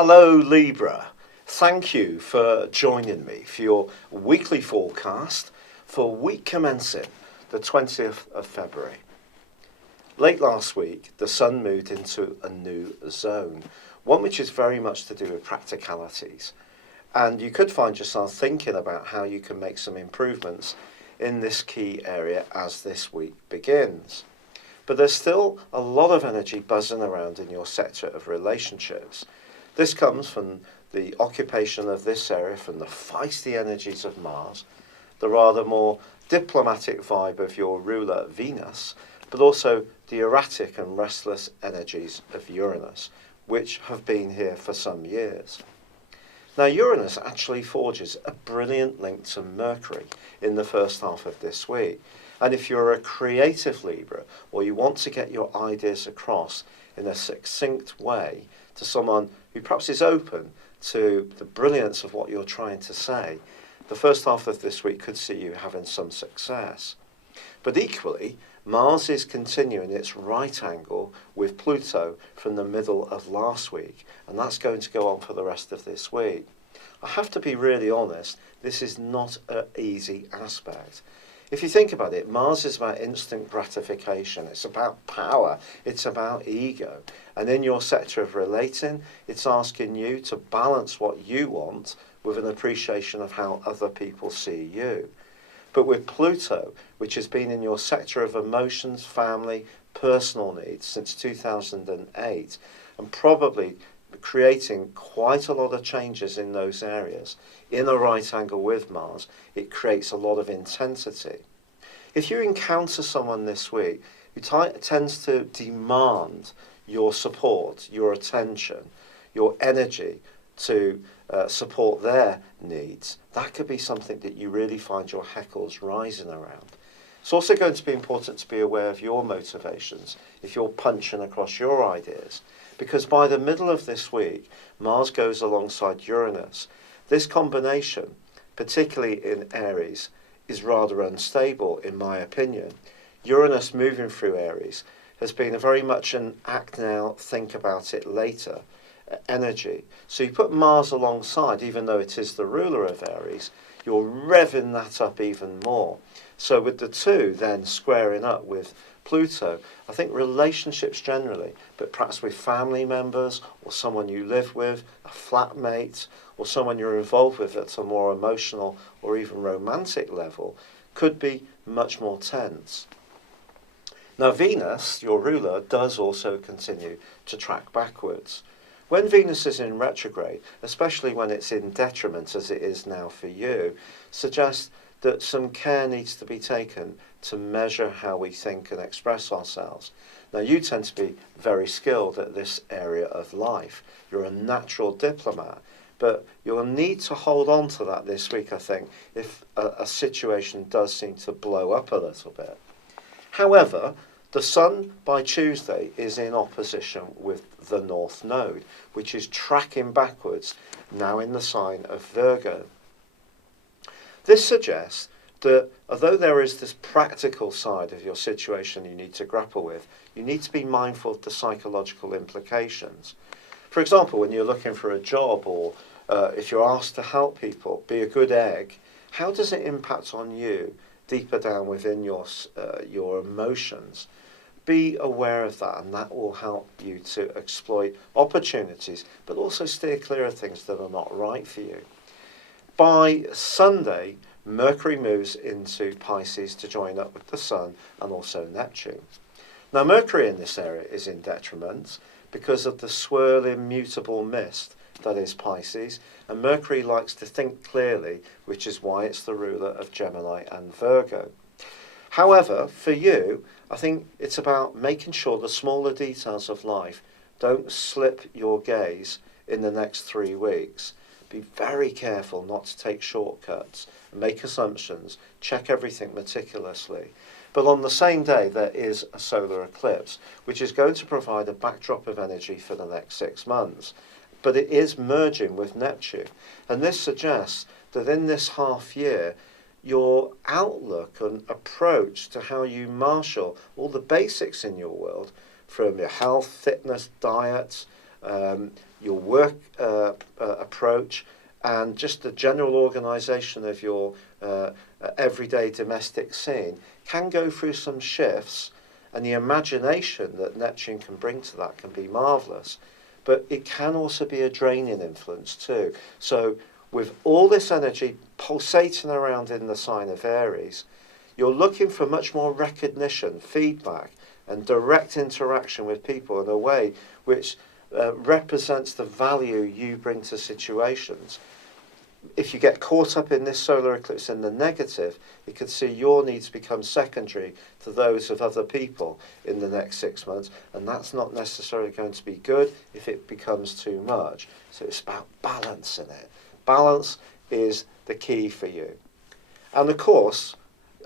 Hello Libra, thank you for joining me for your weekly forecast for week commencing the 20th of February. Late last week the Sun moved into a new zone, one which is very much to do with practicalities, and you could find yourself thinking about how you can make some improvements in this key area as this week begins. But there's still a lot of energy buzzing around in your sector of relationships. This comes from the occupation of this area, from the feisty energies of Mars, the rather more diplomatic vibe of your ruler Venus, but also the erratic and restless energies of Uranus, which have been here for some years. Now, Uranus actually forges a brilliant link to Mercury in the first half of this week. And if you're a creative Libra, or you want to get your ideas across in a succinct way to someone who perhaps is open to the brilliance of what you're trying to say, the first half of this week could see you having some success. But equally, Mars is continuing its right angle with Pluto from the middle of last week, and that's going to go on for the rest of this week. I have to be really honest, this is not an easy aspect. If you think about it, Mars is about instant gratification, it's about power, it's about ego. And in your sector of relating, it's asking you to balance what you want with an appreciation of how other people see you. But with Pluto, which has been in your sector of emotions, family, personal needs since 2008, and probably creating quite a lot of changes in those areas, in a right angle with Mars, it creates a lot of intensity. If you encounter someone this week who tends to demand your support, your attention, your energy to support their needs, that could be something that you really find your heckles rising around. It's also going to be important to be aware of your motivations if you're punching across your ideas, because by the middle of this week, Mars goes alongside Uranus. This combination, particularly in Aries, is rather unstable in my opinion. Uranus moving through Aries has been a very much an act now, think about it later energy. So you put Mars alongside, even though it is the ruler of Aries, you're revving that up even more. So with the two then squaring up with Pluto, I think relationships generally, but perhaps with family members or someone you live with, a flatmate, or someone you're involved with at a more emotional or even romantic level, could be much more tense. Now Venus, your ruler, does also continue to track backwards. When Venus is in retrograde, especially when it's in detriment as it is now for you, suggests that some care needs to be taken to measure how we think and express ourselves. Now you tend to be very skilled at this area of life. You're a natural diplomat, but you'll need to hold on to that this week, I think, if a situation does seem to blow up a little bit. However, the Sun by Tuesday is in opposition with the North Node, which is tracking backwards, now in the sign of Virgo. This suggests that although there is this practical side of your situation you need to grapple with, you need to be mindful of the psychological implications. For example, when you're looking for a job, or if you're asked to help people, be a good egg, how does it impact on you deeper down within your emotions? Be aware of that, and that will help you to exploit opportunities, but also steer clear of things that are not right for you. By Sunday, Mercury moves into Pisces to join up with the Sun and also Neptune. Now Mercury in this area is in detriment because of the swirling mutable mist that is Pisces, and Mercury likes to think clearly, which is why it's the ruler of Gemini and Virgo. However, for you, I think it's about making sure the smaller details of life don't slip your gaze in the next 3 weeks. Be very careful not to take shortcuts, make assumptions, check everything meticulously. But on the same day, there is a solar eclipse, which is going to provide a backdrop of energy for the next 6 months. But it is merging with Neptune. And this suggests that in this half year, your outlook and approach to how you marshal all the basics in your world, from your health, fitness, diet, your work approach, and just the general organisation of your everyday domestic scene can go through some shifts, and the imagination that Neptune can bring to that can be marvellous. But it can also be a draining influence too. So with all this energy pulsating around in the sign of Aries, you're looking for much more recognition, feedback, and direct interaction with people in a way which represents the value you bring to situations. If you get caught up in this solar eclipse in the negative, you could see your needs become secondary to those of other people in the next 6 months, and that's not necessarily going to be good if it becomes too much. So it's about balance in it. Balance is the key for you. And of course,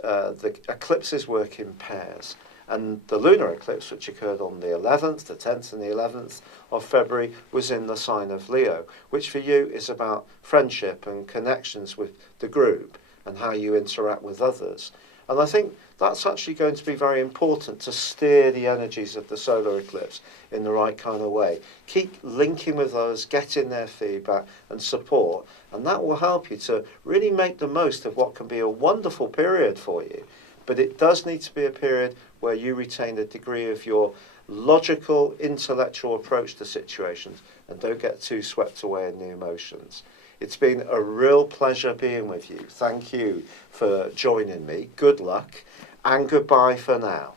the eclipses work in pairs. And the lunar eclipse, which occurred on the 11th, the 10th and the 11th of February, was in the sign of Leo, which for you is about friendship and connections with the group and how you interact with others. And I think that's actually going to be very important to steer the energies of the solar eclipse in the right kind of way. Keep linking with others, getting their feedback and support, and that will help you to really make the most of what can be a wonderful period for you. But it does need to be a period where you retain a degree of your logical, intellectual approach to situations and don't get too swept away in the emotions. It's been a real pleasure being with you. Thank you for joining me. Good luck and goodbye for now.